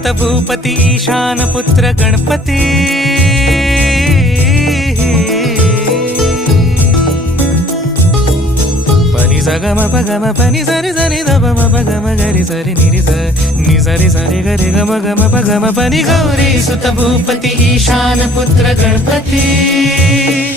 सुत भूपती ईशान पुत्र गणपती पनि सगम पगम पनि सरि सरि ध म पगम गरि सरि निरि स नि सरि सरि गरि गम गम पगम पनि गौरी सुत भूपती ईशान पुत्र गणपती